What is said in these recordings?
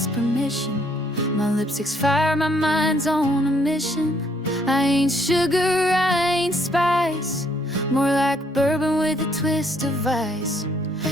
ask permission. My lipstick's fire, my mind's on a mission. I ain't sugar, I ain't spice, more like bourbon with a twist of ice.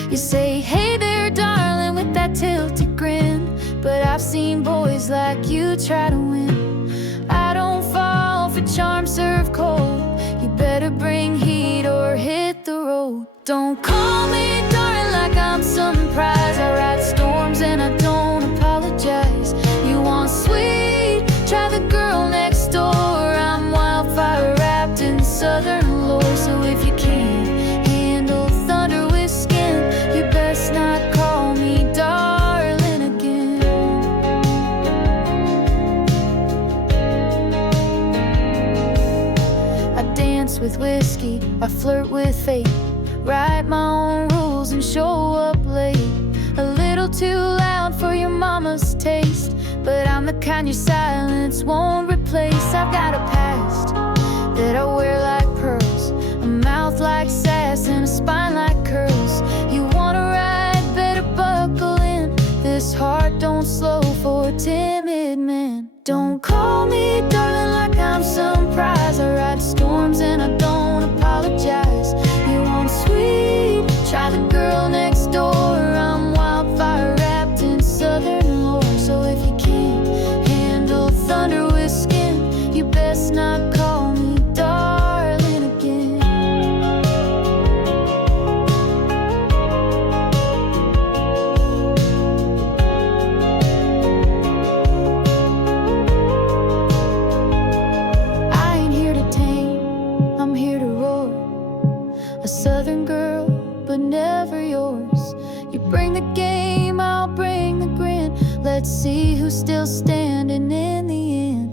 You say, hey there, darling, with that tilted grin, but I've seen boys like you try to win. I don't fall for charm served cold. You better bring heat or hit the road. Don't call me darling like I'm some prize. I ride storms and I don't apologize. You want sweet? Try the girl next door. I'm wildfire wrapped in southern lore. So if you can't handle thunder with skin, you best not call me darling again. I dance with whiskey, I flirt with fate, write my own rules and show up late. A little too loud for your mama's taste, but I'm the kind your silence won't replace. I've got a past that I wear like pearls, a mouth like sass and a spine like curls. You wanna ride, better buckle in. This heart don't slow for a timid man. Don't call me darling like I'm some prize. I ride storms and I don't apologize. You want sweet? Try the girl next door. I'm wildfire wrapped in southern lore. So if you can't handle thunder with skin, you best not call me darling again. I ain't here to tame, I'm here to roar. A southern girl, but never yours. You bring the game, I'll bring the grin. Let's see who's still standing in the end.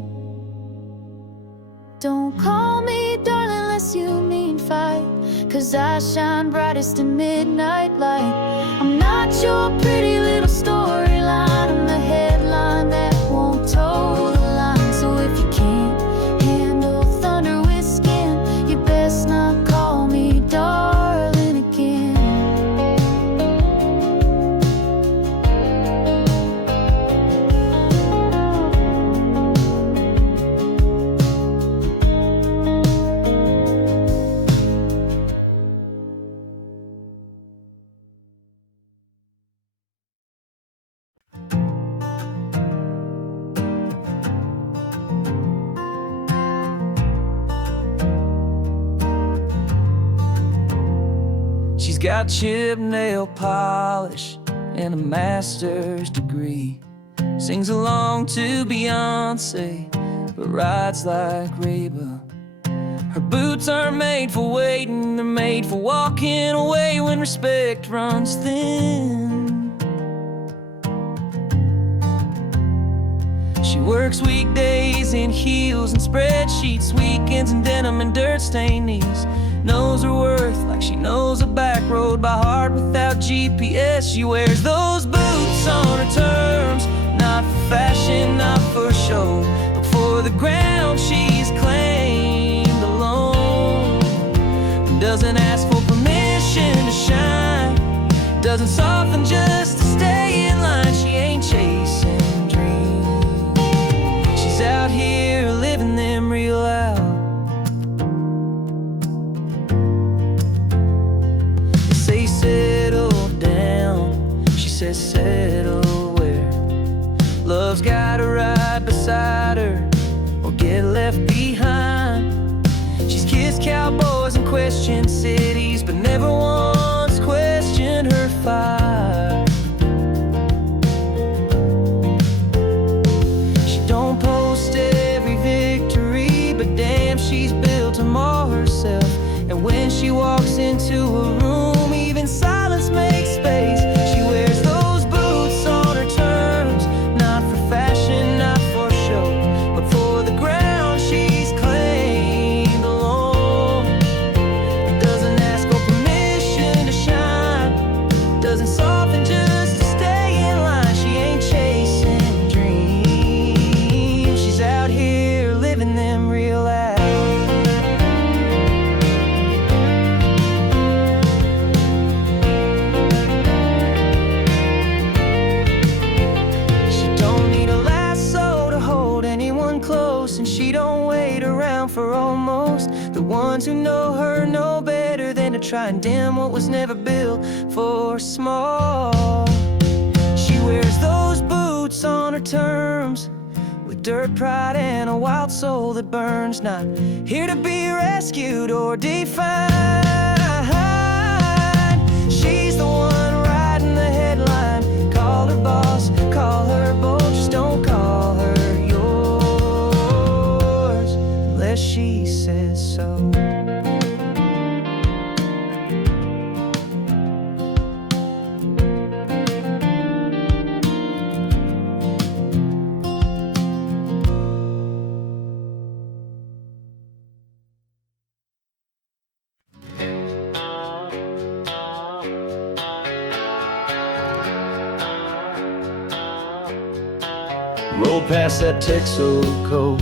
Don't call me darling unless you mean fight, 'cause I shine brightest in midnight light. I'm not your pretty little storyline, I'm the headline that won't toe the line. So if you can't handle thunder with skin, you best not call me darling again. She's got chip nail polish and a master's degree. Sings along to Beyonce, but rides like Reba. Her boots aren't made for waiting, they're made for walking away when respect runs thin. She works weekdays in heels and spreadsheets, weekends in denim and dirt-stained knees. Knows her worth like she knows a back road by heart without GPS. She wears those boots on her terms, not for fashion, not for show, but for the ground she's claimed alone. Doesn't ask for permission to shine, doesn't soften just to stay in line. She ain't chasing dreams, she's out here living them real out. Settle down, she says settle where? Love's gotta ride beside her or get left behind. She's kissed cowboys and questioned cities, but never once questioned her fire. She don't post every victory, but damn, she's built to maul herself. And when she walks into a room, even silence makes space. She wears those boots on her terms, not for fashion, not for show, but for the ground she's claimed alone. Doesn't ask for permission ones who know her know better than to try and dim what was never built for small. She wears those boots on her terms, with dirt pride and a wild soul that burns, not here to be rescued or defined. She's the one writing the headline. Call her boss, call her bold, just don't call her yours unless she says so. Rolled past that Texaco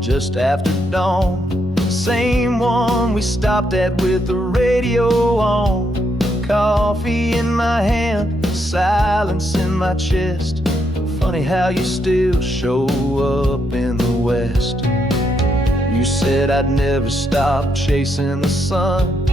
just after dawn, same one we stopped at with the radio on. Coffee in my hand, silence in my chest. Funny how you still show up in the West. You said I'd never stop chasing the sun.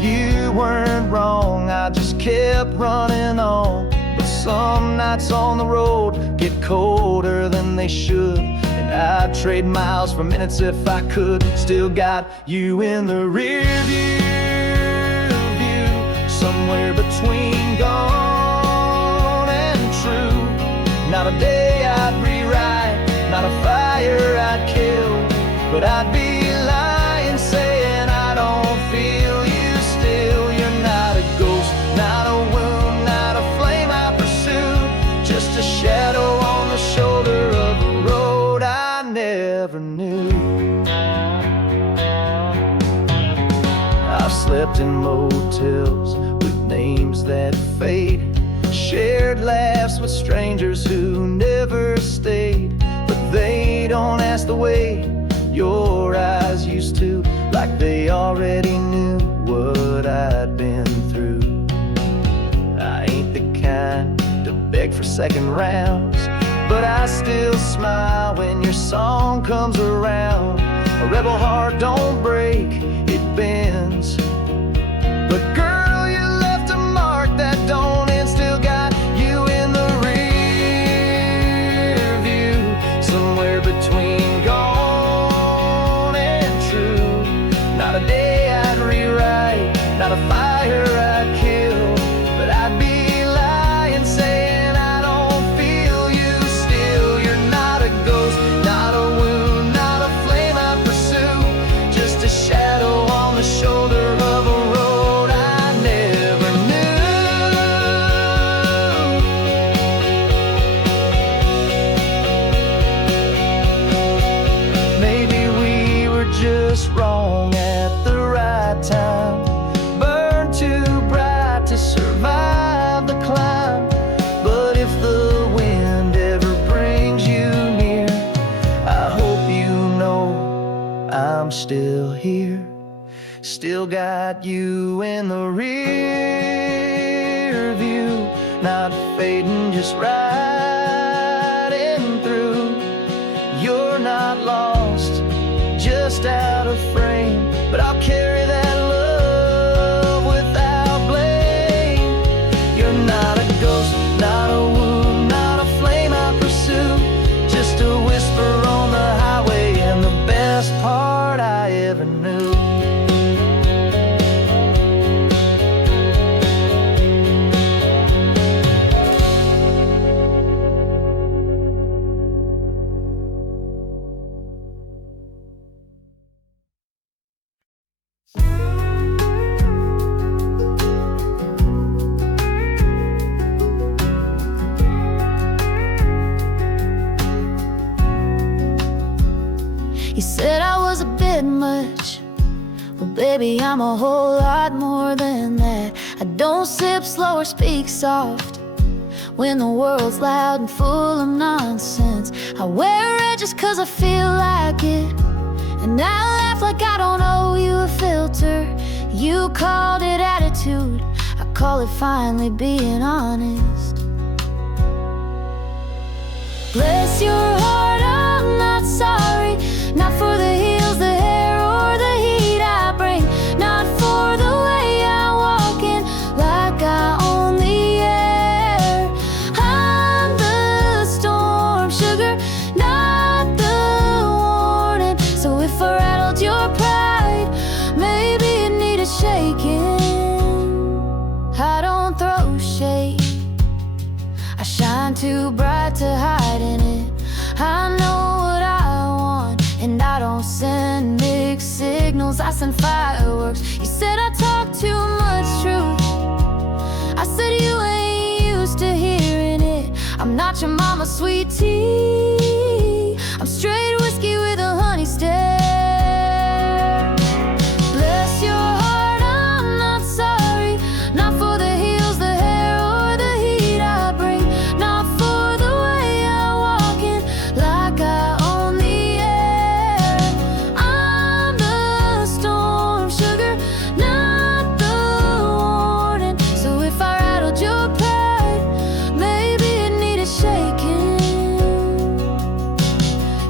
You weren't wrong, I just kept running on. But some nights on the road get colder than they should, and I'd trade miles for minutes if I could. Still got you in the rear view, somewhere between gone and true. Not a day I'd rewrite, not a fire I'd kill, but I'd be lying saying I don't feel you still. You're not a ghost, not a wound, not a flame I pursue, just a shadow on the shoulder of a road I never knew. I've slept in motels with names that fade, shared laughs with strangers who never stayed, but they don't ask the way your eyes used to, like they already knew what I'd been through. I ain't the kind to beg for second rounds, but I still smile when your song comes around. A rebel heart don't break, it bends. But girl, you left a mark that don't end. Still got you in the rear view, somewhere between gone and true. Not a day I'd rewrite, not a fire I'd kill, but I'd be lying saying I don't feel you still. You're not a ghost, not a wound, not a flame I pursue, just a shadow on the shoulder of a road I never knew. Maybe we were just wrong at the right time, burned too bright to survive the climb. But if the wind ever brings you near, I hope you know I'm still here. Still got you in the rear view, not fading, just riding through. You're not lost, just out of frame, but I'll carry that love without blame. You're not a ghost, not a wound, not a flame I pursue, just a whisper on the highway and the best part I ever knew. You said I was a bit much. Well, baby, I'm a whole lot more than that. I don't sip slow or speak soft when the world's loud and full of nonsense. I wear red just 'cause I feel like it, and I laugh like I don't owe you a filter. You called it attitude, I call it finally being honest. Bless your heart, I'm not sorry, not for the heels, the hair, or the heat to hide in it. I know what I want, and I don't send mixed signals, I send fireworks. You said I talk too much truth, I said you ain't used to hearing it. I'm not your mama's sweet tea, I'm straight whiskey with a honey stare. Bless your heart, I'm not sorry, not for the heels, the hair, or the heat I bring, not for the way I walk in like I own the air. I'm the storm, sugar, not the warning. So if I rattled your pride, maybe it needed shaking.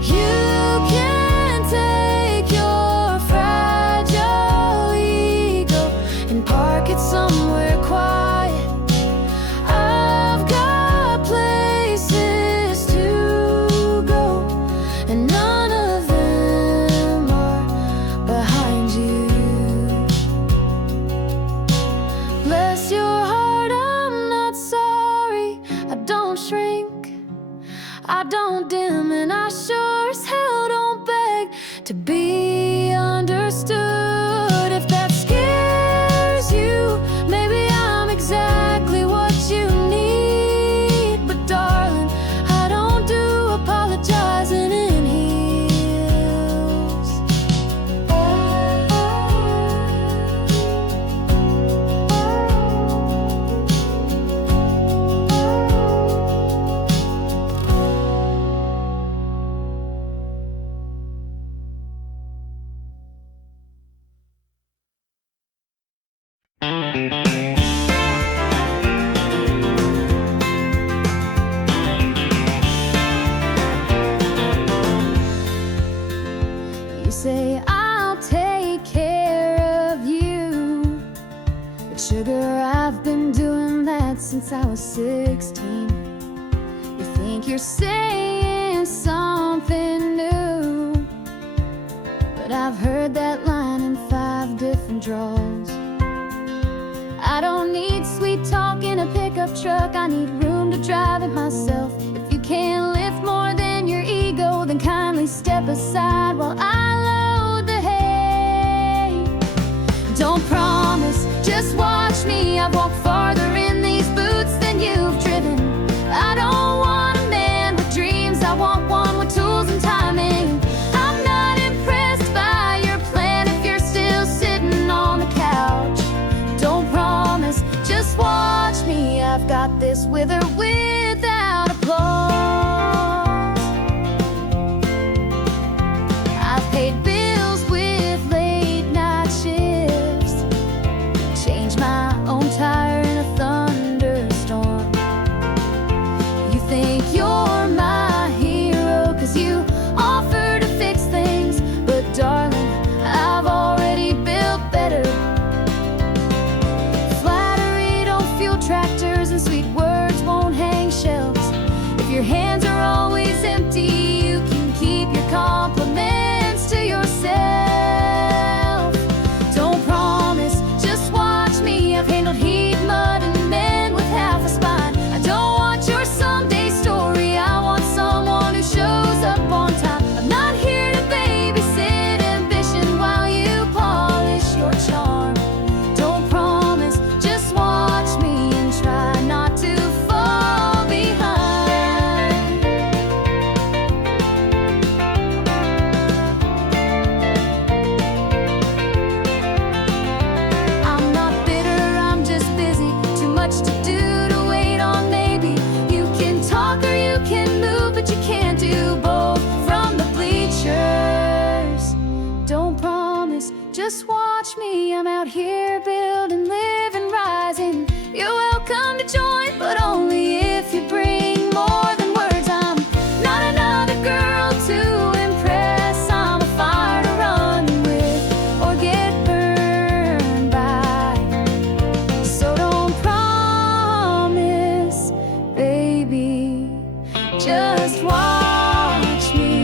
You can take your fragile ego and park it somewhere quiet. I've got places to go, and none of them are behind you. Bless your heart, I'm not sorry. I don't shrink, I don't dim, and I sure as hell don't beg to be understood. If that scares you, maybe I'm exactly what you need. But darling, I don't do apologizing in heels. You say I'll take care of you, but sugar, I've been doing that since I was 16. You think you're saying something new, but I've heard that line in 5 different draws. I don't need sweet talk in a pickup truck, I need room to drive it myself. If you can't lift more than your ego, then kindly step aside while I load the hay. Don't promise, just watch me. I've walked farther in these boots than you've driven. I don't want a man with dreams, I want one with tools and timing. I'm not impressed by your plan if you're still sitting on the couch. Don't promise, just watch me. I've got this with or without applause. I've paid bills with late night shifts, changed my own tire in a thunderstorm. You think you're my hero 'cause you offer to fix things, but darling, I've already built better. Flattery don't fuel tractors, and sweet words won't hang shelves. If your hands are always empty, you can keep your compliments to yourself. Don't promise, just watch me. I've handled heat, mud, and men with half a spine. I don't want your someday story, I want someone who shows up on time. I'm not here to babysit ambition while you polish your charm. Don't promise, just watch me and try not to fall behind. I'm not bitter, I'm just busy. Too much to do to wait on maybe. You can talk or you can move, but you can't do both from the bleachers. Don't promise, just watch me. I'm out here building, living, rising. You're welcome to join, but only if you bring more than words. I'm not another girl to impress, I'm a fire to run with or get burned by. So don't promise, baby, just watch me.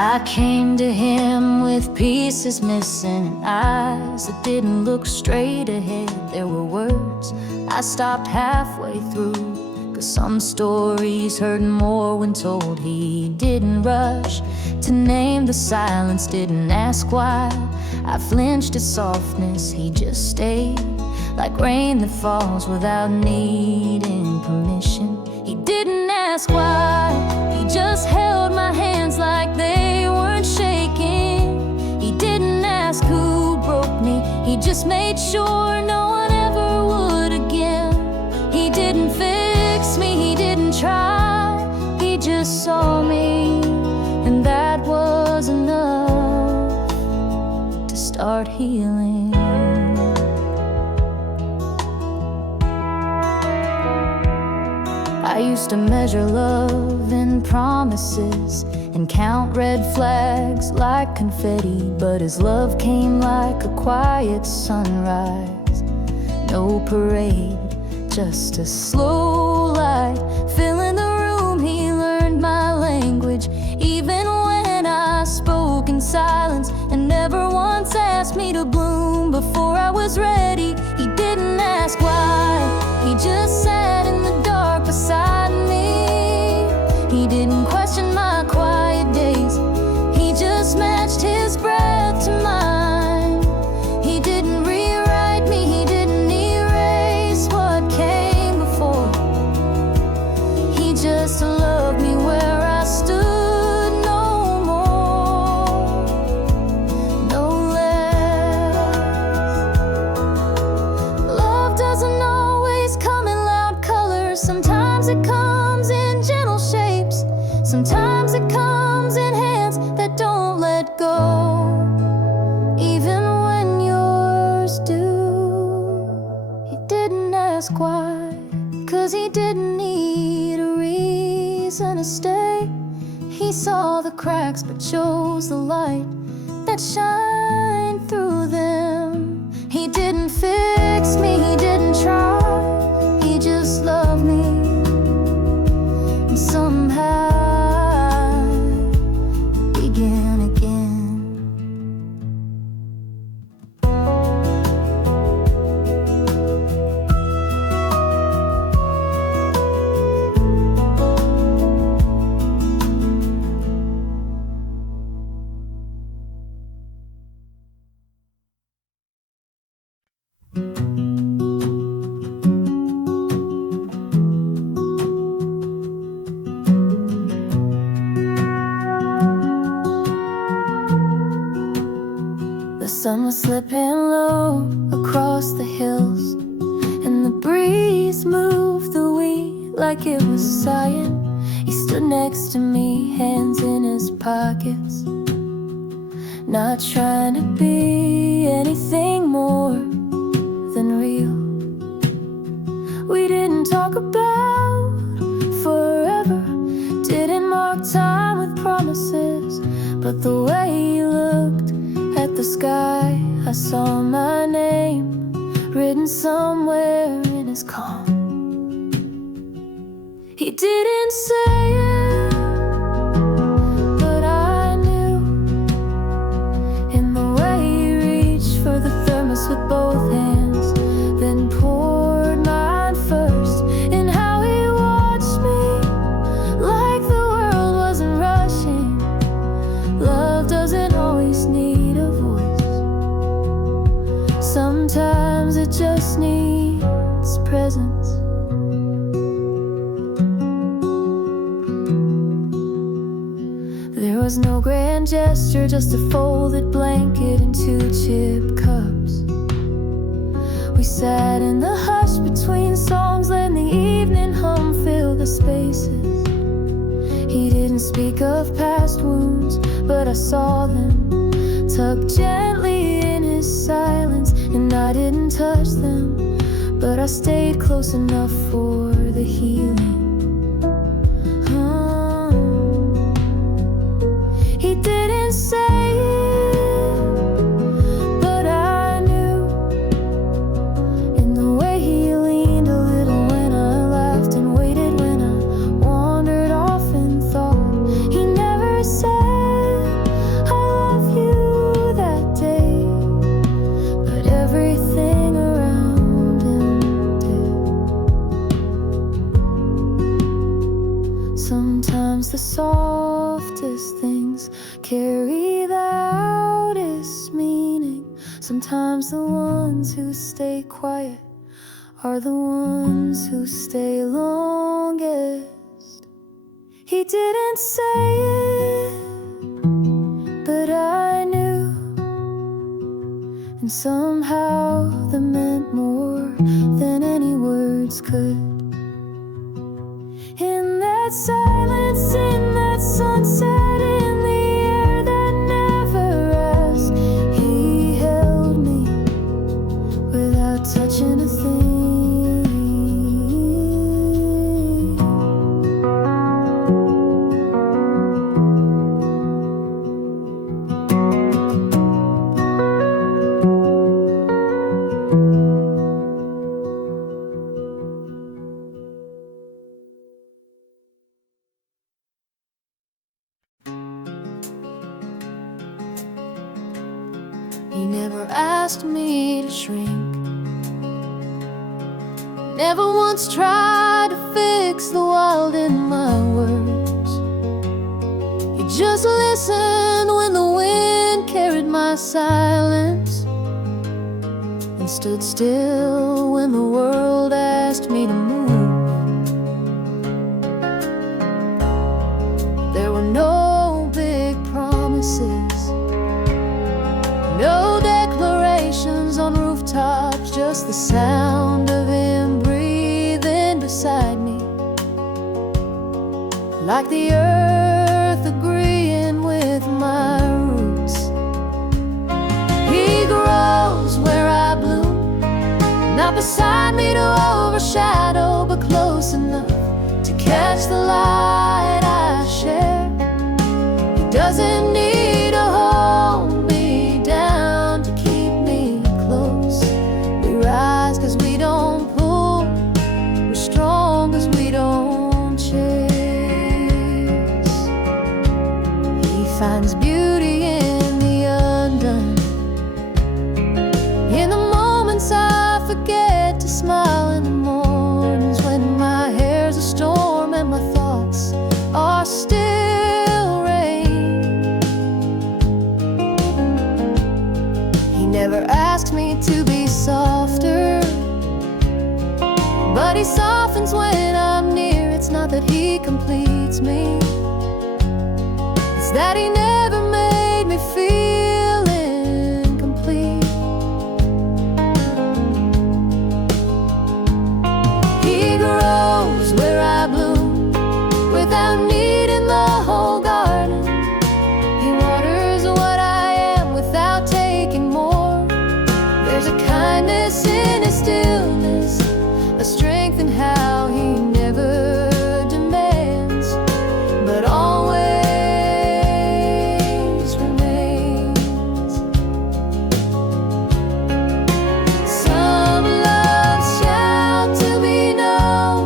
I came to him with pieces missing and eyes that didn't look straight ahead. There were words I stopped halfway through, 'cause some stories hurt more when told. He didn't rush to name the silence, didn't ask why I flinched at softness. He just stayed, like rain that falls without needing permission. He didn't ask why, he just held my hands like they weren't shaking. He didn't ask who broke me, he just made sure no one ever would again. He didn't fix me, he didn't try, he just saw me, and that was enough to start healing. I used to measure love in promises and count red flags like confetti, but his love came like a quiet sunrise. No parade, just a slow light filling the room. He learned my language even when I spoke in silence, and never once asked me to bloom before I was ready. He didn't ask why, he just sat in the dark beside me. He didn't question my quiet days, he just matched his breath to mine. He didn't rewrite me, he didn't erase what came before. He just loved me where I stood, no more, no less. Love doesn't always come in loud colors. Sometimes it comes in gentle shapes. Sometimes it comes in hands that don't let go, even when yours do. He didn't ask why, 'cause he didn't need a reason to stay. He saw the cracks but chose the light that shined through them. He didn't fix me, he didn't try, he just loved me. And somehow began again. The sun was slipping low across the hills, and the breeze moved the wheat like it was sighing. He stood next to me, hands in his pockets, not trying to be anything more than real. We didn't talk about forever, didn't mark time with promises, but the way he looked at the sky, I saw my name written somewhere in his calm. He didn't say it, but I knew, in the way he reached for the thermos with both hands, then poured mine first, and how he watched me like the world wasn't rushing. Love doesn't always need a voice, sometimes it just needs presence. There was no grand gesture, just a folded blanket and 2 chip cups. We sat in the hush between songs, letting the evening hum fill the spaces. He didn't speak of past wounds, but I saw them tucked gently in his silence, and I didn't touch them, but I stayed close enough for the healing. He didn't say it, but I knew, in the way he leaned a little when I laughed and waited when I wandered off in thought. He never said softest things carry the loudest meaning. Sometimes the ones who stay quiet are the ones who stay longest. He didn't say it, but I knew, and somehow that meant more than any words could. In that silence, in that sunset, in the air that never asked, he held me without touching a thing. He never asked me to shrink, never once tried to fix the wild in my words. He just listened when the wind carried my silence, and stood still when the world asked me to move. There were no big promises, no declarations on rooftops, just the sound of him breathing beside me, like the earth agreeing with my roots. He grows where I bloom, not beside me to overshadow, but close enough to catch the light I share. He doesn't need a hold me down to keep me close. We rise 'cause we don't pull, we're strong 'cause we don't chase. He finds beauty in the undone, in the moments I forget to smile, in the mornings when my hair's a storm and my thoughts are still rain. He never asked me to be softer, but he softens when I'm near. It's not that he completes me, it's that he never made me feel incomplete. He grows where I bloom without needing the whole garden. He waters what I am without taking more. There's a kindness in his stillness, a strength in how he never demands, but always remains. Some loves shout to be known,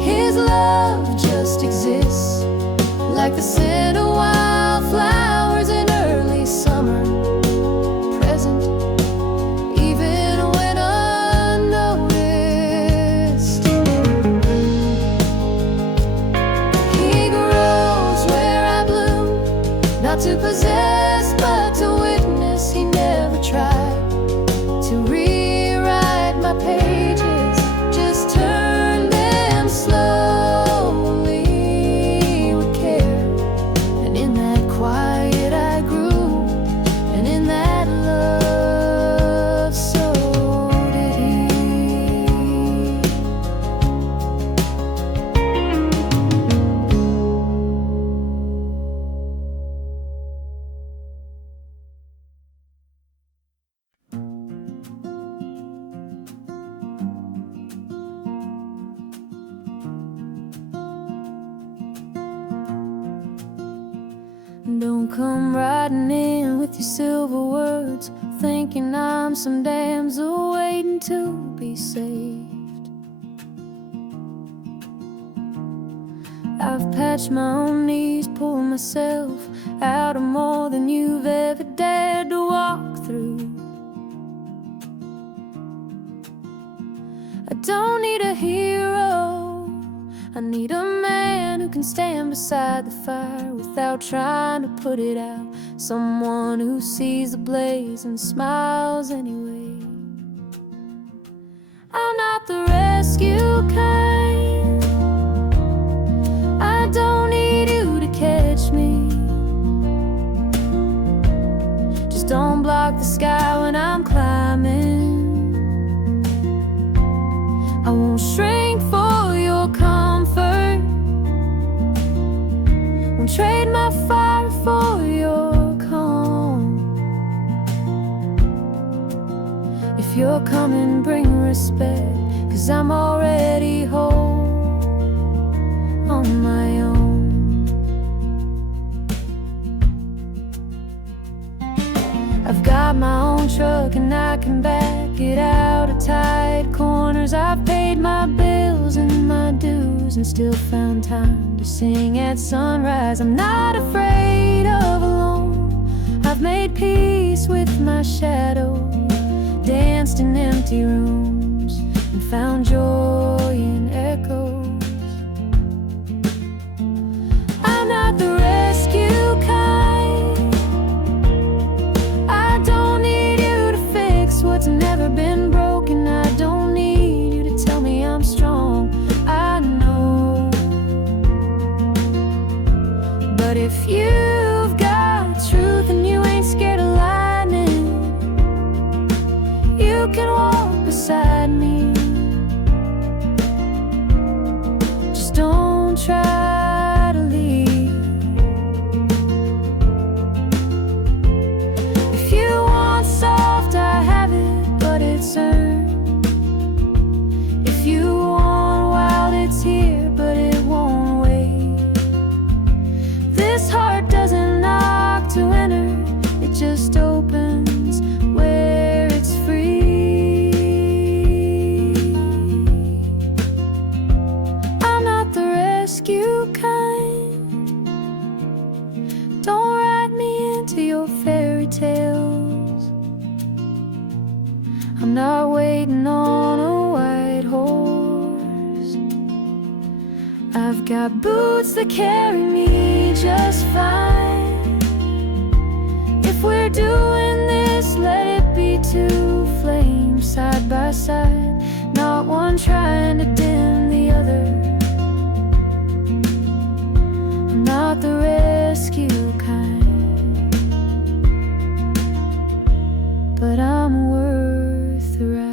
his love just exists, like the scent of wildflowers in early summer, present even when unnoticed. He grows where I bloom, not to possess but to witness. He never tried to rewrite my pages, just turn them slowly with care. And in that quiet I grew, and in that love so did he. Don't come riding in with your silver words, thinking I'm some damsel waiting to be saved. I've patched my own knees, pulled myself out of more than you've ever dared to walk through. I don't need a hero, I need a man who can stand beside the fire without trying to put it out. Someone who sees the blaze and smiles anyway. I'm not the rescue kind. I don't need you to catch me. Just don't block the sky when I'm climbing. I won't shrink for your comfort. Won't trade my fire for your calm. If you're coming, bring respect, 'cause I'm already whole on my own. I've got my own truck and I can back it out of tight corners. I've paid my bills and my dues and still found time to sing at sunrise. I'm not afraid of alone. I've made peace with my shadow, danced in empty rooms and found joy in echoes. I'm not the rescue kind. I don't need you to fix what's never been broken. I don't need you to tell me I'm strong. I know. But if you've got truth and you ain't scared of lightning, you can walk beside me. Just don't try to leave. If you want soft, I have it, but it's earned. If you want wild, it's here, but it won't wait. This heart doesn't knock to enter, it just opens where it's free. I'm not the rescue kind. Don't write me into your fairy tales. I'm not waiting on a white horse. I've got boots that carry me just fine. If we're doing this, let it be two flames side by side, not one trying to dim the other. I'm not the rescue kind, but I'm worth the ride.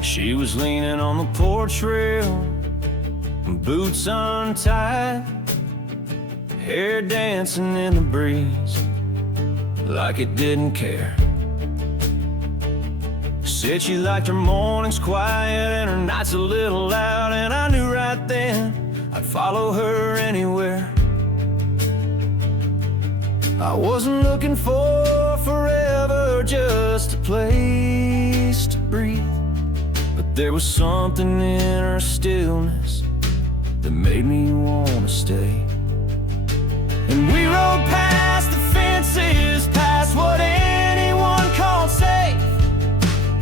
She was leaning on the porch rail, boots untied, hair dancing in the breeze like it didn't care. Said she liked her mornings quiet and her nights a little loud, and I knew right then I'd follow her anywhere. I wasn't looking for forever, just a place to breathe, but there was something in her stillness that made me want to stay. And we rode past the fences, past what anyone called safe.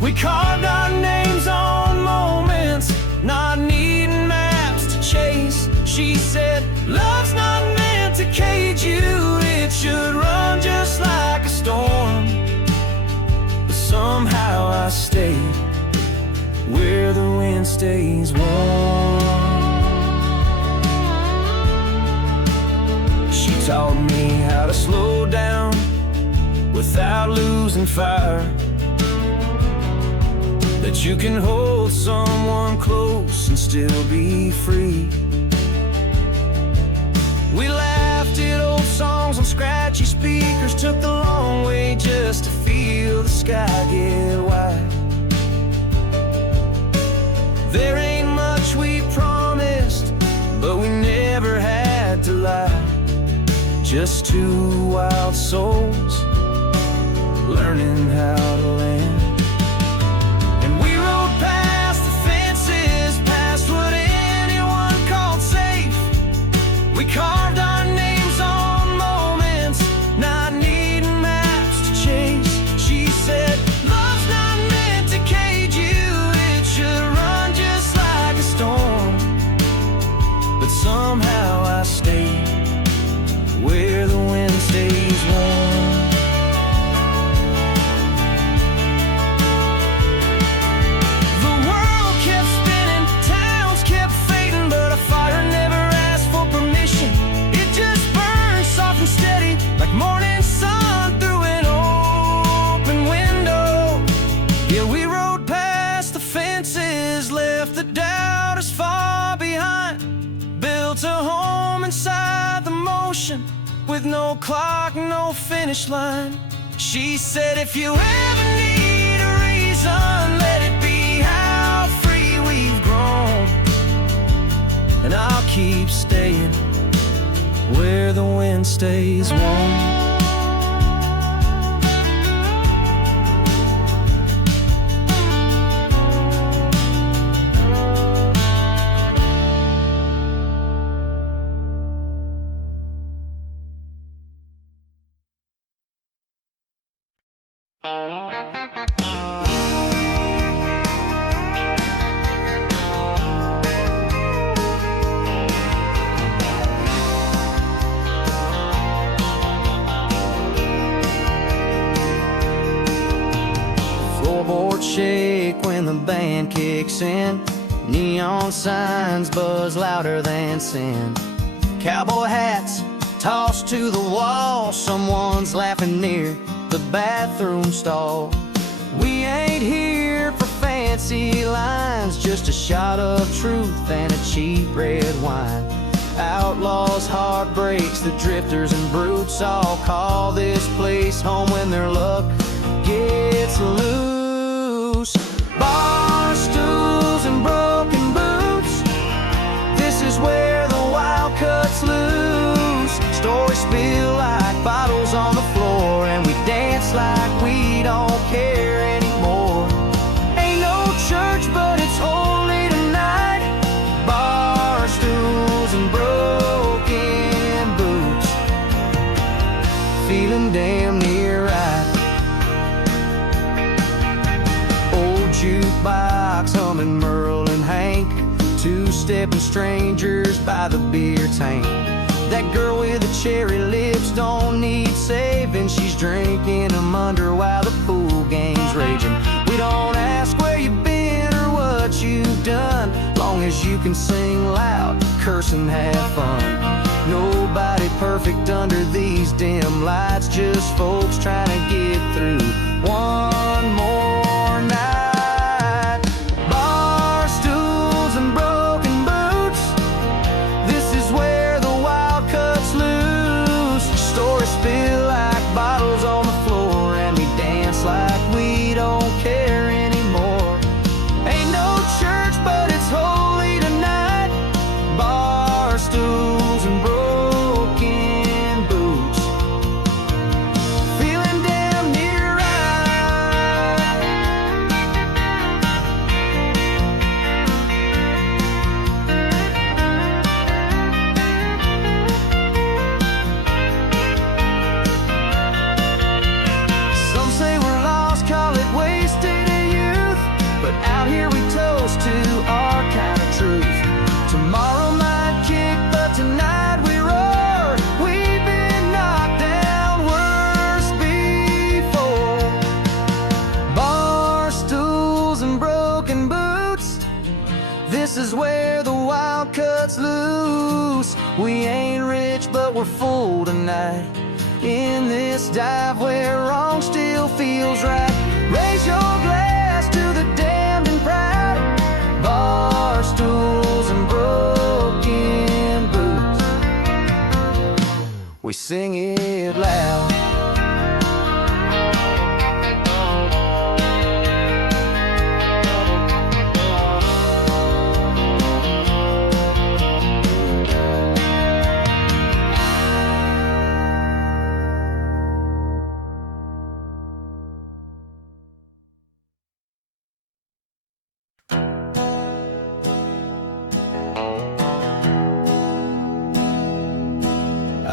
We carved our names on moments, not needing maps to chase. She said, love's not meant to cage you, it should run just like a storm. But somehow I stayed where the wind stays warm. She taught me how to slow down without losing fire, that you can hold someone close and still be free. We laughed at old songs on scratchy speakers, took the long way just to feel the sky get wide. There ain't much we promised, but we never just two wild souls learning how to land. And we rode past the fences, past what anyone called safe. We carved our names on moments, not needing maps to chase. She said, love's not meant to cage you, it should run just like a storm. But somehow I stayed where the wind stays warm. The world kept spinning, towns kept fading, but a fire never asked for permission. It just burned soft and steady, like morning sun through an open window. Yeah, we rode past the fences, left the doubters far behind, built a home inside the motion, with no clock, no finish line. She said, if you ever need a reason, let it be how free we've grown. And I'll keep staying where the wind stays warm. Floorboards shake when the band kicks in. Neon signs buzz louder than sin. Cowboy hats tossed to the wall. Someone's laughing near the bathroom stall. We ain't here for fancy lines, just a shot of truth and a cheap red wine. Outlaws, heartbreaks, the drifters and brutes all call this place home when their luck gets loose. Bar stools and broken boots, this is where the wild cuts loose. Stories spill like bottles on the floor, and we dance like we don't care anymore. Ain't no church, but it's holy tonight. Bar stools and broken boots, feeling damn near right. Old jukebox humming Merle and Hank, two-stepping strangers by the beer tank. That girl with the cherry lips don't need saving. She's drinking them under while the pool game's raging. We don't ask where you've been or what you've done, long as you can sing loud, curse and have fun. Nobody perfect under these dim lights, just folks trying to get through one more night. Bar stools and broken boots, this is where the wild cuts loose. Stories spill like bottles on the floor, and we dance like we don't care anymore. Ain't no church, but it's holy tonight. Bar stools and broken boots, feeling damn near right. Some say we're lost, call it wasted youth, but out here we toast to our kind of truth. Tomorrow might kick, but tonight we roar. We've been knocked down worse before. Bar stools and broken boots, this is where the wild cuts loose. We ain't rich, but we're full tonight, in this dive where wrong still feels right. Raise your glass to the damned and proud. Bar stools and broken boots, we sing it loud.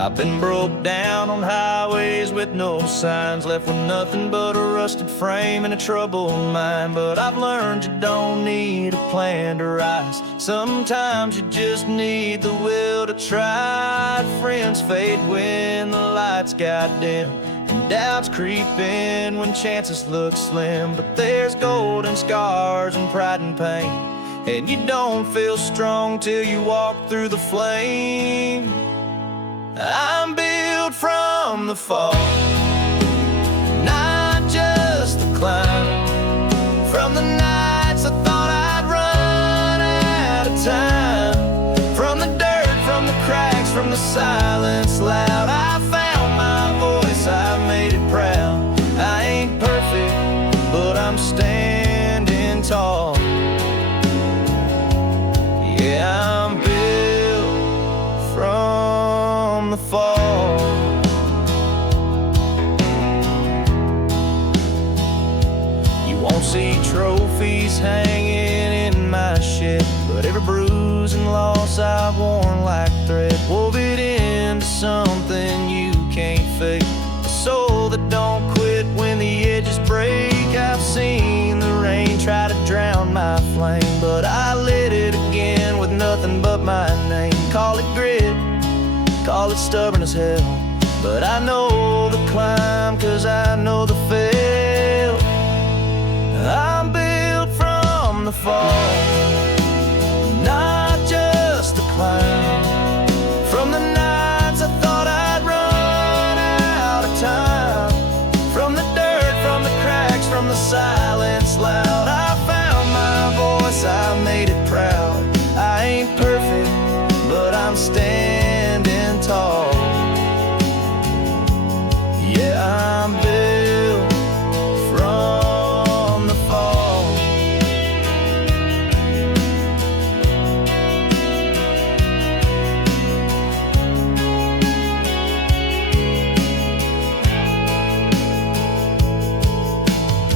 I've been broke down on highways with no signs, left with nothing but a rusted frame and a troubled mind. But I've learned you don't need a plan to rise. Sometimes you just need the will to try. Friends fade when the lights got dim, and doubts creep in when chances look slim. But there's golden scars and pride and pain, and you don't feel strong till you walk through the flame. I'm built from the fall, not just the climb. From the nights I thought I'd run out of time, from the dirt, from the cracks, from the silence loud, I found my voice, I made it proud. I ain't perfect, but I'm standing tall. Yeah, I'm built from the fall. You won't see trophies hanging in my shed, but every bruise and loss I've worn like thread, wove it into something you can't fake. A soul that don't quit when the edges break. I've seen the rain try to drown my flame, but I lit it again with nothing but my name. Call it grit, call it stubborn as hell, but I know the climb, cause I know the fail. I'm built from the fall, not just the climb. From the nights I thought I'd run out of time, from the dirt, from the cracks, from the silence loud, I found my voice, I made it proud. I ain't perfect, but I'm standing tall. Yeah, I'm built from the fall.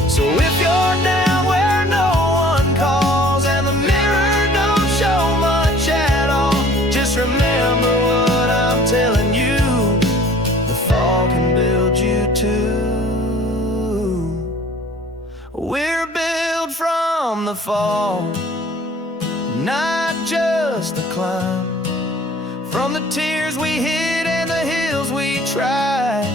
So if you're down where no one calls and the mirror don't show much at all, just remember what I'm telling you. The fall can build you too. We're built from the fall, not just the climb. From the tears we hid and the hills we tried,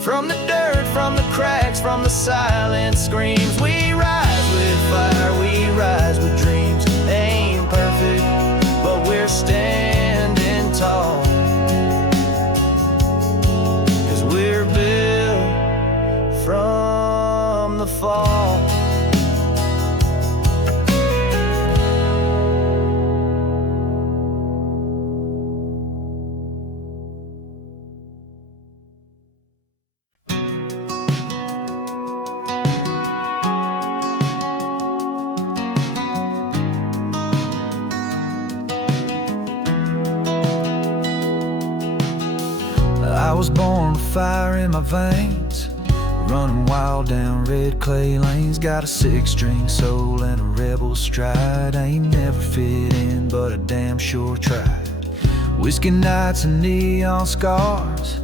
from the dirt, from the cracks, from the silent screams. We rise with fire, we rise with dreams. They ain't perfect, but we're standing tall. Cause we're built from the fall. I was born with fire in my veins, running wild down red clay lanes. Got a six-string soul and a rebel stride. I ain't never fit in, but I damn sure tried. Whiskey nights and neon scars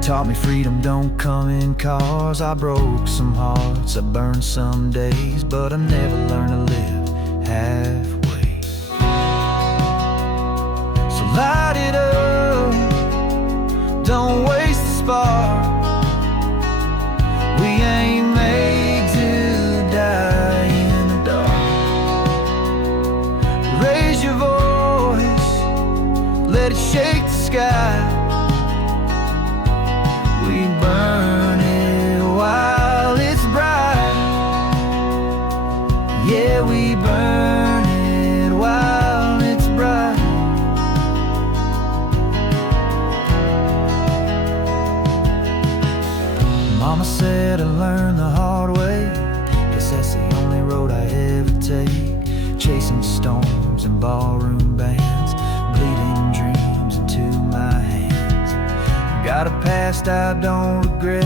taught me freedom don't come in cars. I broke some hearts, I burned some days, but I never learned to live halfway. So light it up, don't waste the spark. We ain't made to die in the dark. Raise your voice, let it shake the sky. We burn it while it's bright. Yeah, we burn it while it's bright. Mama said I learned the hard way, guess that's the only road I ever take. Chasing storms and ballroom bands, bleeding dreams into my hands. Got a past I don't regret,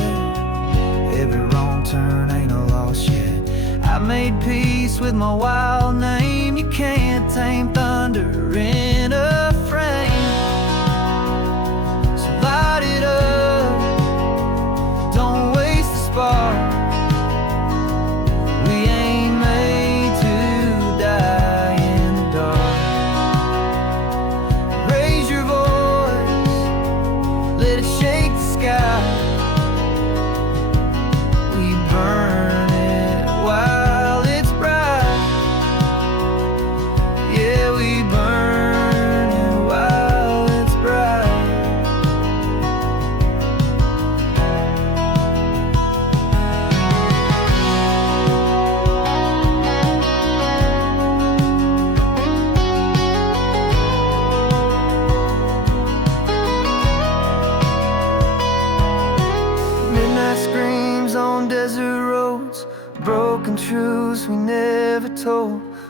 every wrong turn ain't a loss yet. I made peace with my wild name, you can't tame thunder in a frame.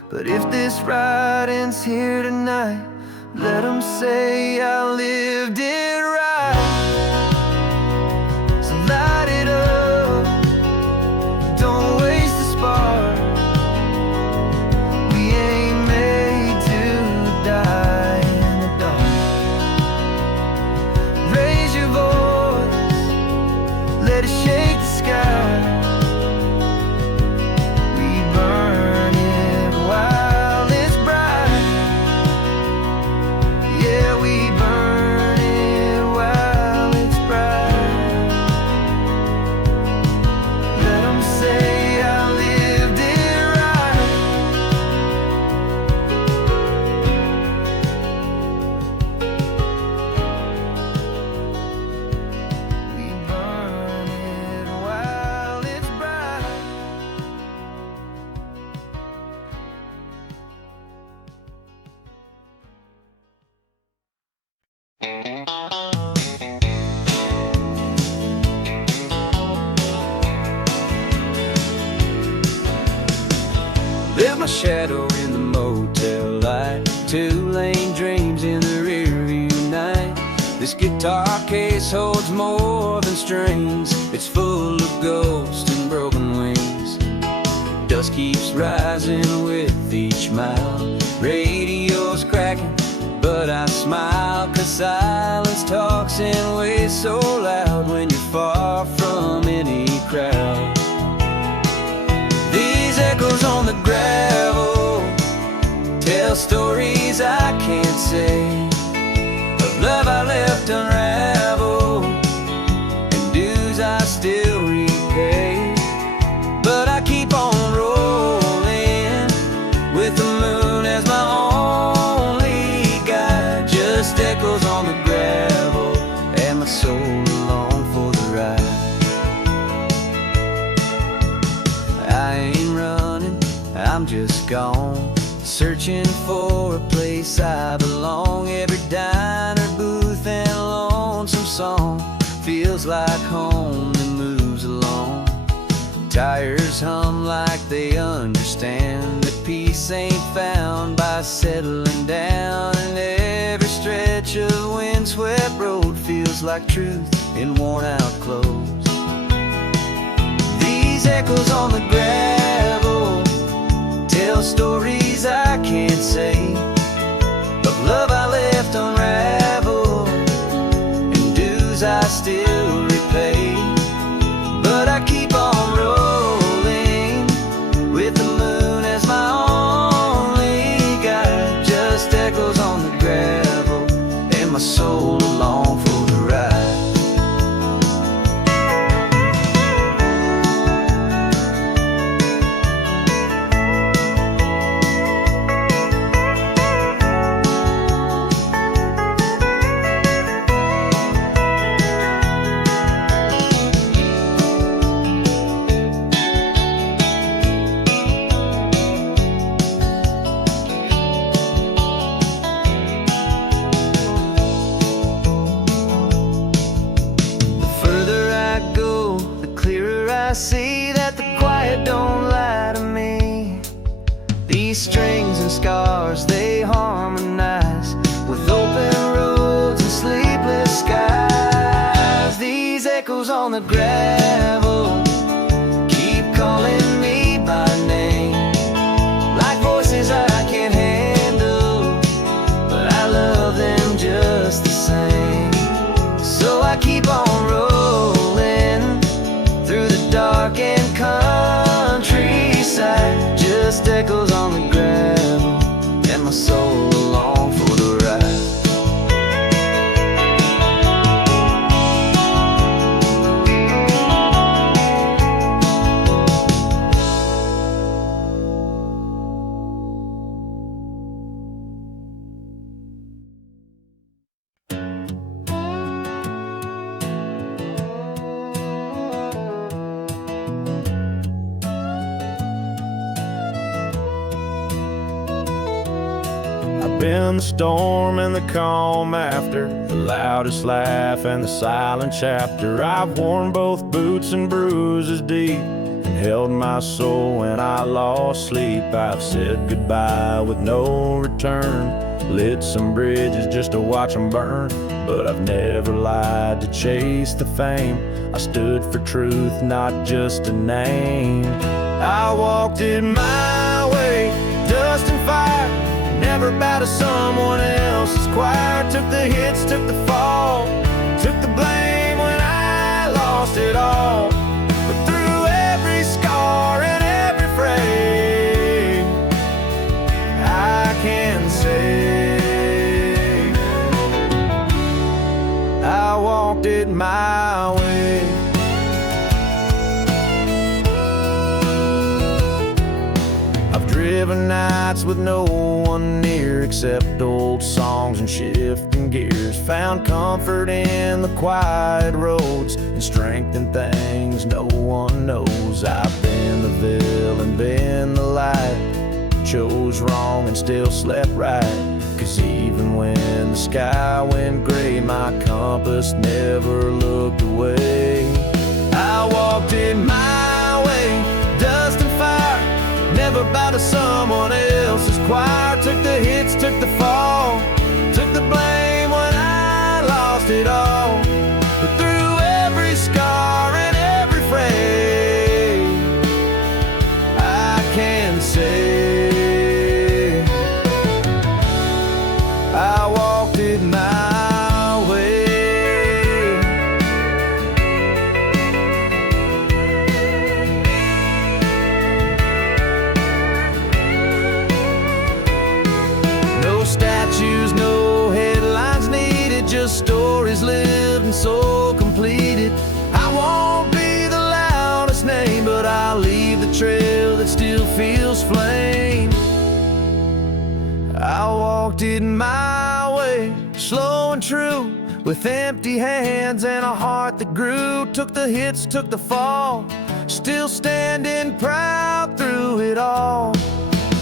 But if this ride ends here tonight, let them say I lived it right. So light it up, don't waste the spark. We ain't made to die in the dark. Raise your voice, let it shake the sky. We burn it while it's bright. Yeah, we burn it while it's bright. Let them say I lived it right. We burn it while it's bright. Left my shadow in the motel light, two-lane dreams in the rearview night. This guitar case holds more than strings. It's full of ghosts and broken wings. Dust keeps rising with each mile. Radio's cracking, but I smile, 'cause silence talks in ways so loud when you're far from any crowd. These echoes on the gravel tell stories I can't say, of love I left unraveled, and dues I still repay. But I keep on rolling with the moon as my only guide. Just echoes on the gravel and my soul along for the ride. I ain't running, I'm just gone, searching for a place I belong. Every diner, booth, and lonesome song feels like home that moves along. Tires hum like they understand that peace ain't found by settling down. And every stretch of windswept road feels like truth in worn-out clothes. These echoes on the gravel tell stories I can't say, of love I left unraveled, and dues I still repay. But I keep on rolling with the moon as my only guide. Just echoes on the gravel and my soul along for the ride. See that the quiet don't lie to me. These strings and scars, they harmonize with open roads and sleepless skies. These echoes on the gravel keep calling me by name, like voices I can't handle, but I love them just the same. So I keep on rolling through the dark and countryside. Just echoes on the gravel and my soul along for the ride. Been the storm and the calm after, the loudest laugh and the silent chapter. I've worn both boots and bruises deep, and held my soul when I lost sleep. I've said goodbye with no return, lit some bridges just to watch them burn, but I've never lied to chase the fame. I stood for truth, not just a name. I walked it my way, dust and fire, never bow to someone else's choir. Took the hits, took the fall, took the blame when I lost it all. But through every scar and every frame, I can say I walked it my way. I've driven nights with no one near except old songs and shifting gears. Found comfort in the quiet roads and strength in things no one knows. I've been the villain, been the light, chose wrong and still slept right. 'Cause even when the sky went gray, my compass never looked away. I walked it my way, dust and fire, never bow to someone else's choir. Took the hits, took the fall, took the blame when I lost it all. But through every scar and every frame, I can say I walked it my way. No statues, no headlines needed, just stories lived and soul completed. I won't be the loudest name, but I'll leave the trail that still feels flame. I walked it my way, slow and true, with empty hands and a heart that grew. Took the hits, took the fall, still standing proud through it all.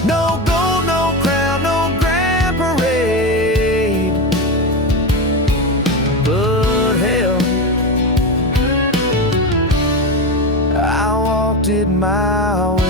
No gold, no crown, no grand parade, but hell, I walked it my way.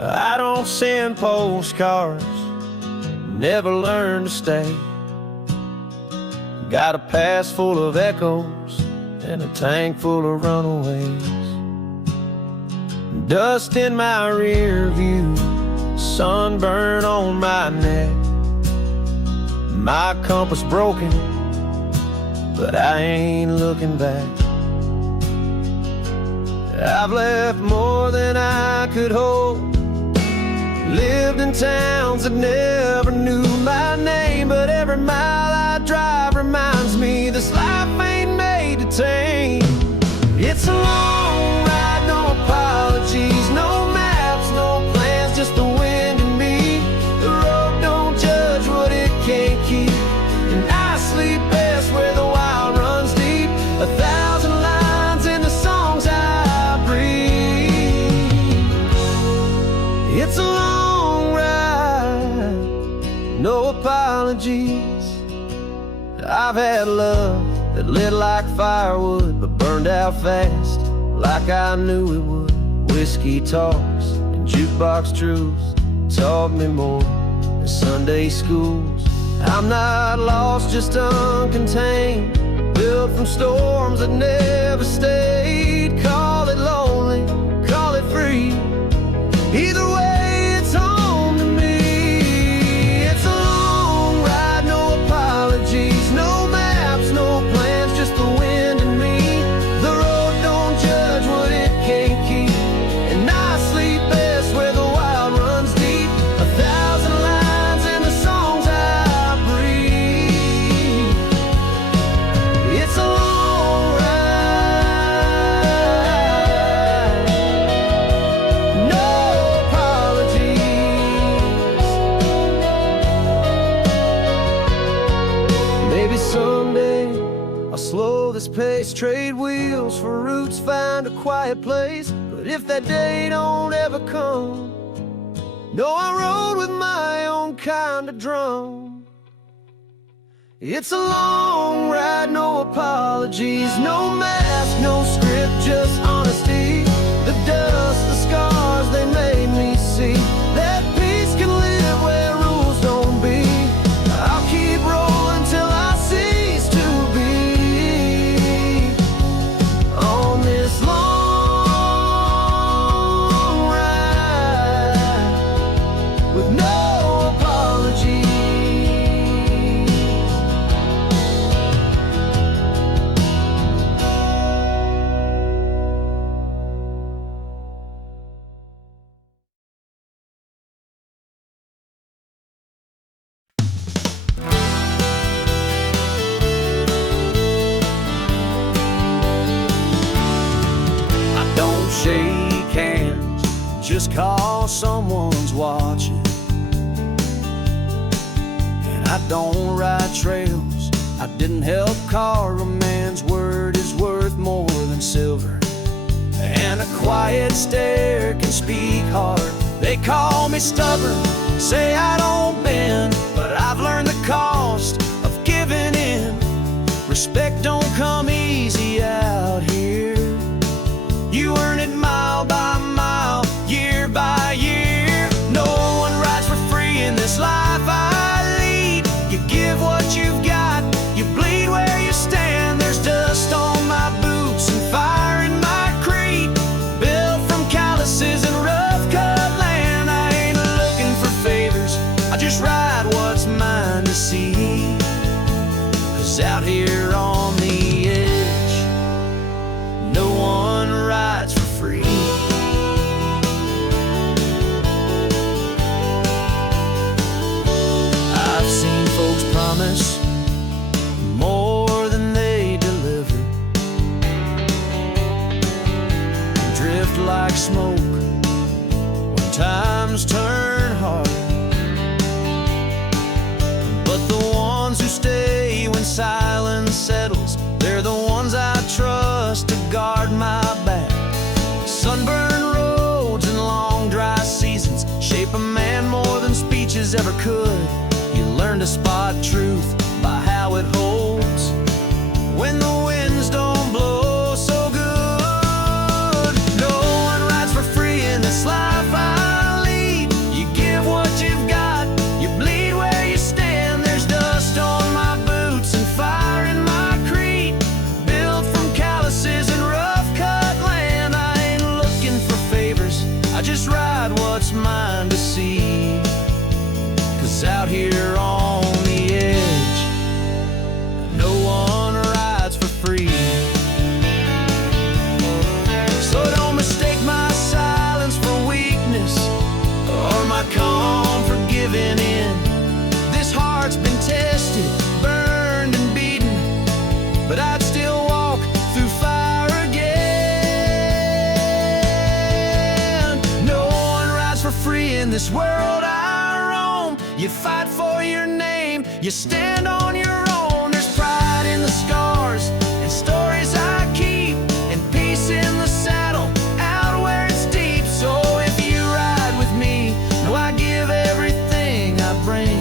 I don't send postcards, never learned to stay. Got a past full of echoes and a tank full of runaways. Dust in my rear view, sunburn on my neck. My compass broken, but I ain't looking back. I've left more than I could hold, lived in towns that never knew my name, but every mile I drive reminds me this life ain't made to tame. It's a long ride, no apologies, no maps, no plans, just the wind and me. The road don't judge what it can't keep, and I sleep best where the wild runs deep. 1,000 lines in the songs I breathe. It's a long ride, no apologies. I've had love that lit like firewood, but burned out fast like I knew it would. Whiskey talks and jukebox truths taught me more than Sunday schools. I'm not lost, just uncontained, built from storms that never stayed. Call it lonely, call it free, either way it's home to me. It's a long ride, no apologies, no maps, no plans, just the wind and me. The road don't judge what it can't keep, and I sleep best where the wild runs deep. 1,000 lines in the songs I breathe. It's a long ride. slow this pace, trade wheels for roots, find a quiet place. But if that day don't ever come, no, I rode with my own kind of drum. It's a long ride, no apologies, no mask, no script, just honesty. The dust, the scars, they made me see that peace can live where rules don't be. I'll keep rolling till I cease to be on this long ride with no apologies. Don't shake hands just 'cause someone's watching. And I don't ride trails, I didn't help carve a man's word is worth more than silver. And a quiet stare can speak hard. They call me stubborn, say I don't bend, but I've learned the cost of giving in. Respect don't come easy out here. You earn it mile by mile, year by year. No one rides for free in this life I lead. You give what you've got, you bleed where you stand. There's dust on my boots and fire in my creed. Built from calluses and rough cut land. I ain't looking for favors, I just ride what's mine to see. 'Cause out here on the edge, no one rides for free. I've seen folks promise more than they deliver, drift like smoke when times turn hard. But the ones who stay when silence settles, they're the ones I trust to guard my back. Sunburned roads and long dry seasons shape a man more than speeches ever could. You learn to spot truth by how it holds when the winds don't blow so good. No one rides for free in this life I lead. You give what you've got, you bleed where you stand. There's dust on my boots and fire in my creed. Built from calluses and rough cut land. I ain't looking for favors, I just ride what's mine to see. 'Cause out here on the edge, no one rides for free. So don't mistake my silence for weakness or my calm for giving in. This heart's been tested, burned and beaten, but I'd still walk through fire again. No one rides for free in this world I roam. You fight for your name, you stand on your own. There's pride in the scars and stories I keep, and peace in the saddle out where it's deep. So if you ride with me, know I give everything I bring.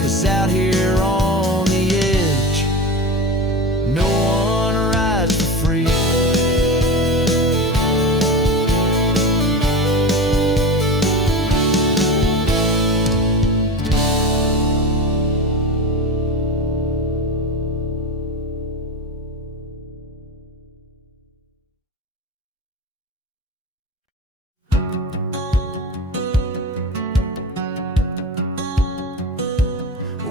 'Cause out here on the edge, no one rides for free.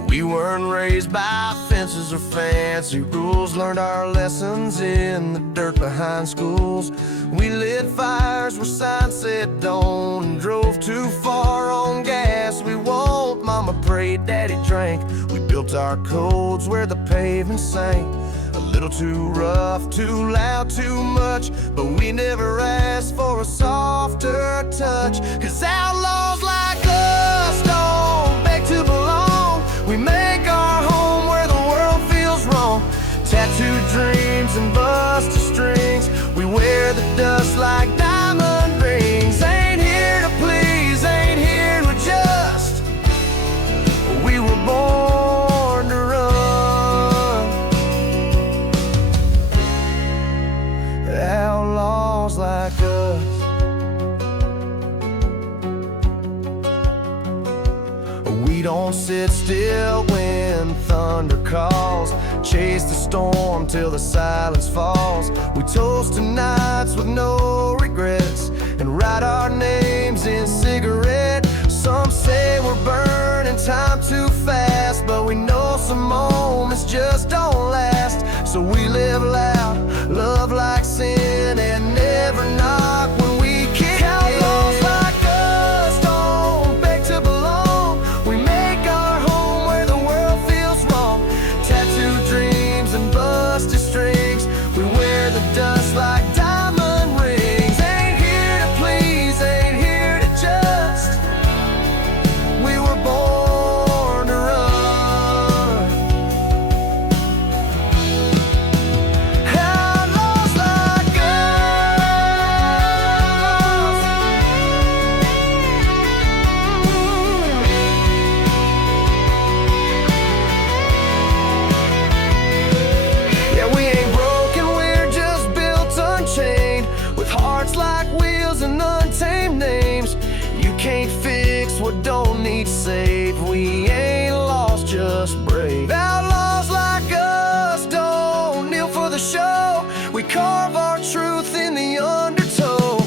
We weren't raised by fences or fancy rules. Learned our lessons in the dirt behind schools. We lit fires where signs said don't, and drove too far on gas we won't. Mama prayed, daddy drank. We built our codes where the pavement sank. A little too rough, too loud, too much, but we never asked for a softer touch. 'Cause outlaws like us don't beg to belong. We make our home where the world feels wrong. tattooed dreams and busted strings. We wear the dust like diamond rings. Ain't here to please, ain't here to adjust. We were born to run. Outlaws like us. We don't sit still when thunder calls, chase the storm till the silence falls. We toast to nights with no regrets and write our names in cigarette. Some say we're burning time too fast, but we know some moments just don't last. So we live loud, love like sin, and never knock when we can. Outlaws like us don't beg to belong. We make our home where the world feels wrong. Tattooed dreams and busted strings. We wear the dust like diamond rings. Ain't here to please, ain't here to just. We were born to run. Outlaws like us. Yeah, we ain't broken, we're just built unchained, with hearts like wheels and untamed names. You can't fix what don't need saved. We ain't lost, just brave. Outlaws like us don't kneel for the show. We carve our truth in the undertow.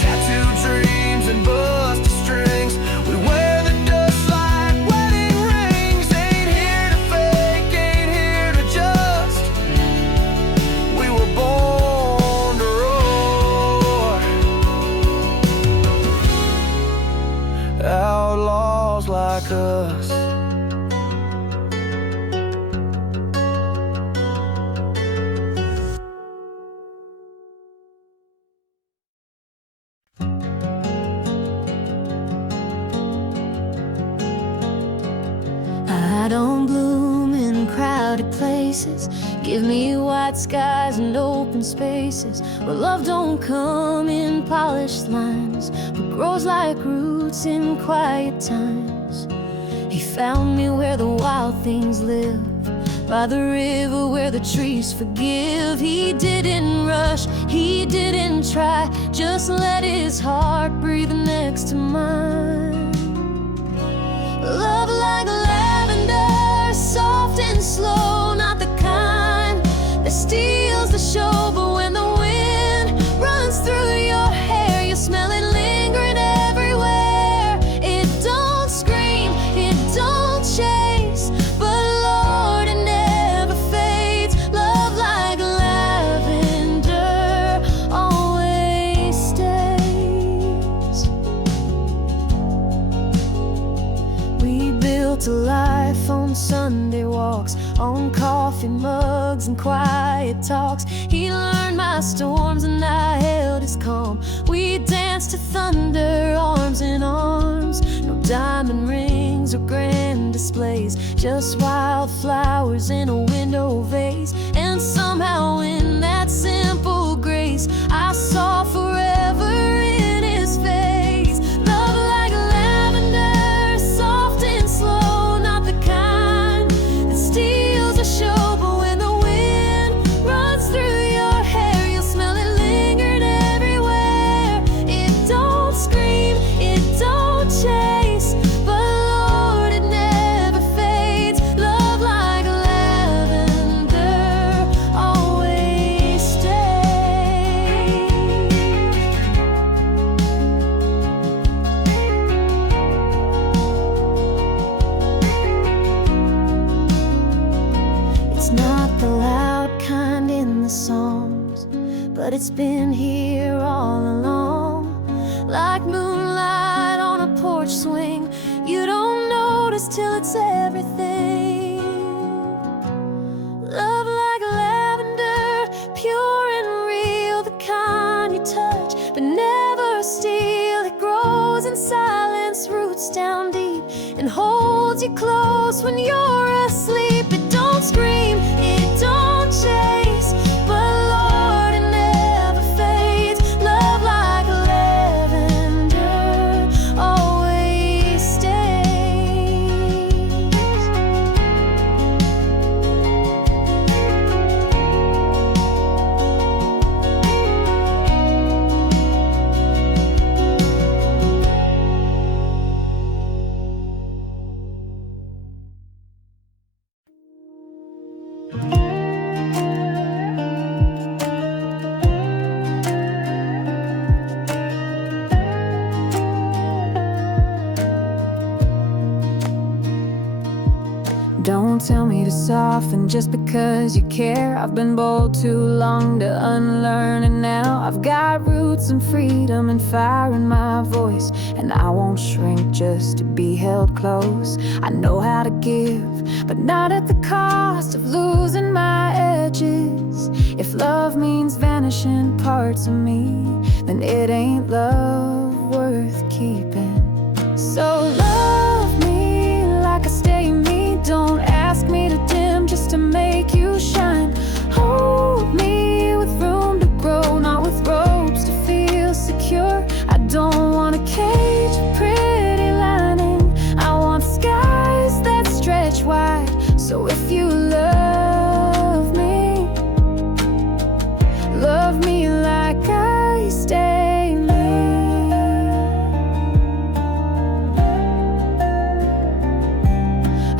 Tattooed dreams and busted strings. We wear the dust like wedding rings. Ain't here to fake, ain't here to just. We were born to roar. Outlaws like us. I don't bloom in crowded places. Give me white skies and open spaces, where love don't come in polished lines, but grows like roots in quiet times. He found me where the wild things live, by the river where the trees forgive. He didn't rush, he didn't try, just let his heart breathe next to mine. Love like lavender, soft and slow, not the kind that steals the show. But when the wind runs through your hair, you smell it lingering everywhere. It don't scream, it don't chase, but Lord, it never fades. Love like lavender always stays. We built a life on Sunday walks, on coffee mugs and quiet talks. He learned my storms and I held his calm. We danced to thunder, arms in arms. No diamond rings or grand displays, just wildflowers in a window vase. And somehow in that simple grace, I saw forever in his face. Love like lavender, soft and slow, not the kind that steals the show. But when the wind runs through your hair, you'll smell it lingered everywhere. It don't scream, it don't chase, but Lord, it never fades. Love like lavender always stays. It's not the loud kind in the songs, but it's been here all along. Like moonlight on a porch swing, you don't notice till it's everything. Love like lavender, pure and real, the kind you touch but never steal. It grows in silence, roots down deep, and holds you close when you're asleep. It don't scream, it don't chase, tell me to soften just because you care. I've been bold too long to unlearn, and now I've got roots and freedom and fire in my voice, and I won't shrink just to be held close. I know how to give, but not at the cost of losing my edges. If love means vanishing parts of me, then it ain't love worth keeping. So love me like I stay me. Don't ask me to dim just to make you shine. Hold me with room to grow, not with ropes to feel secure. I don't want a cage with pretty lining. I want skies that stretch wide. So if you love me like I stay me.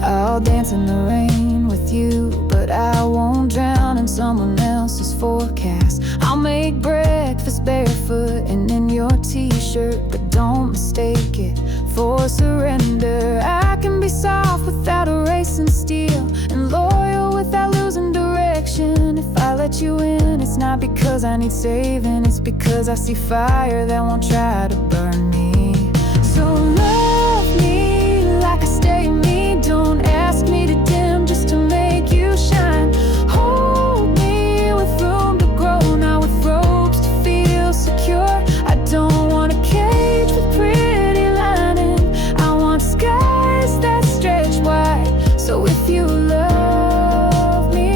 I'll dance in the rain with you, but I won't drown in someone else's forecast. I'll make breakfast barefoot and in your t-shirt, but don't mistake it for surrender. I can be soft without erasing steel, and loyal without losing direction. If I let you in, it's not because I need saving, it's because I see fire that won't try to burn me. So love me like I stay me. Don't ask me to dim just to make you shine. Hold me with room to grow, not with ropes to feel secure. I don't want a cage with pretty lining. I want skies that stretch wide. So if you love me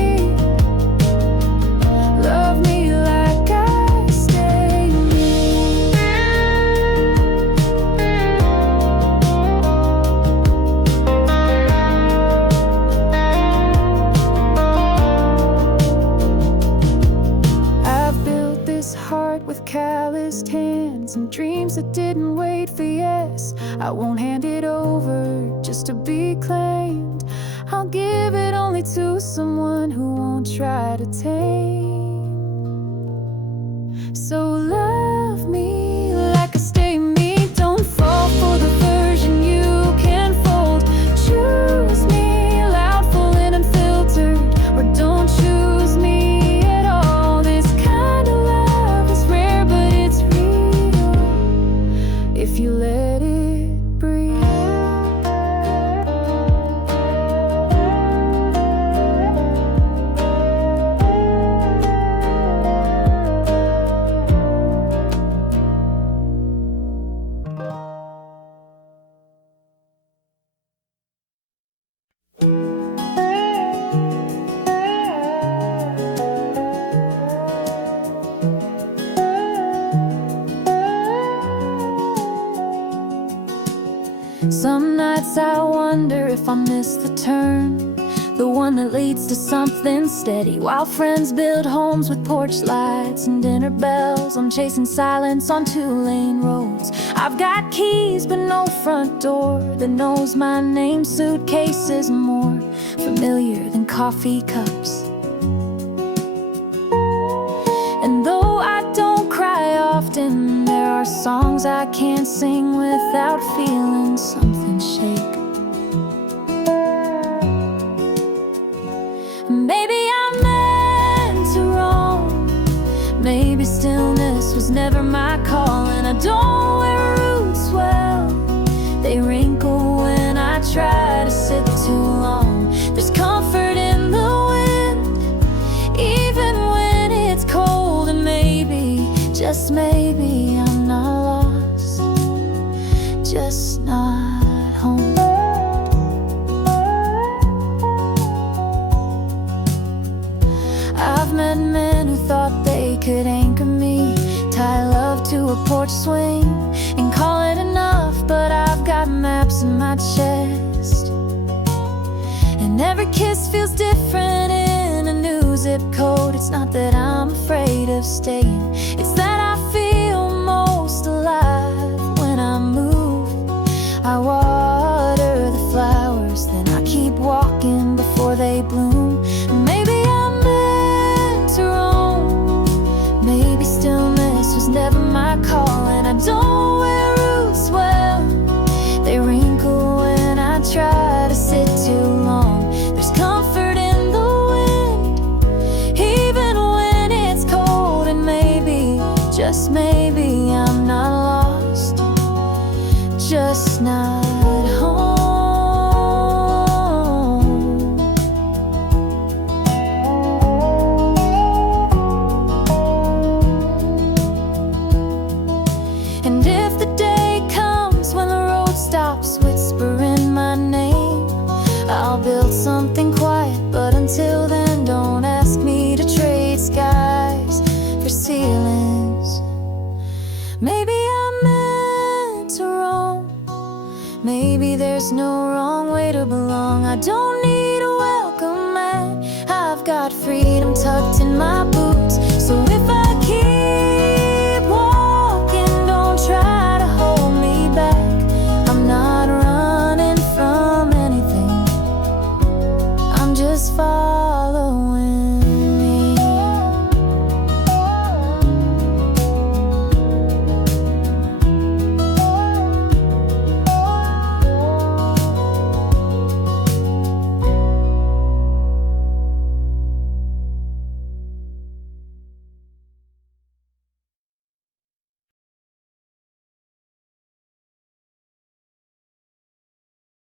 like I stay me. I've built this heart with calloused hands and dreams that didn't wait for yes. I won't hand it over just to be claimed. I'll give it only to someone who won't try to tame. So love me like I stay me. Don't fall for the version you can fold. Choose me loud, full and unfiltered, or don't choose me at all. This kind of love is rare, but it's real if you let it breathe. Some nights I wonder if I missed the turn, the one that leads to something steady. While friends build homes with porch lights and dinner bells, I'm chasing silence on two-lane roads. I've got keys but no front door that knows my name. Suitcases more familiar than coffee cups. And though I don't cry often, there are songs I can't sing without feeling something shake. Maybe I'm meant to roam. Maybe stillness was never my call, and I don't wear roots well. They wrinkle when I try to sit too long. There's comfort in the wind, even when it's cold. And maybe, just maybe, I'm not lost, just not home. I've met men who thought they could anchor me, tie love to a porch swing and call it enough. But I've got maps in my chest, and every kiss feels different in a new zip code. It's not that I'm afraid of staying, it's that I feel most alive when I move. I water the flowers, then I keep walking before they bloom. Maybe I'm meant to roam. Maybe stillness was never my call, and I don't wear roots well. They wrinkle when I try to sit too long. There's guess maybe I'm not lost, just not home. And if the day comes when the road stops whispering my name, I'll build something quiet, but until then don't ask me to trade skies for ceilings. Maybe I'm meant to roam, maybe there's no wrong way to belong. I don't need a welcome mat, I've got freedom tucked in my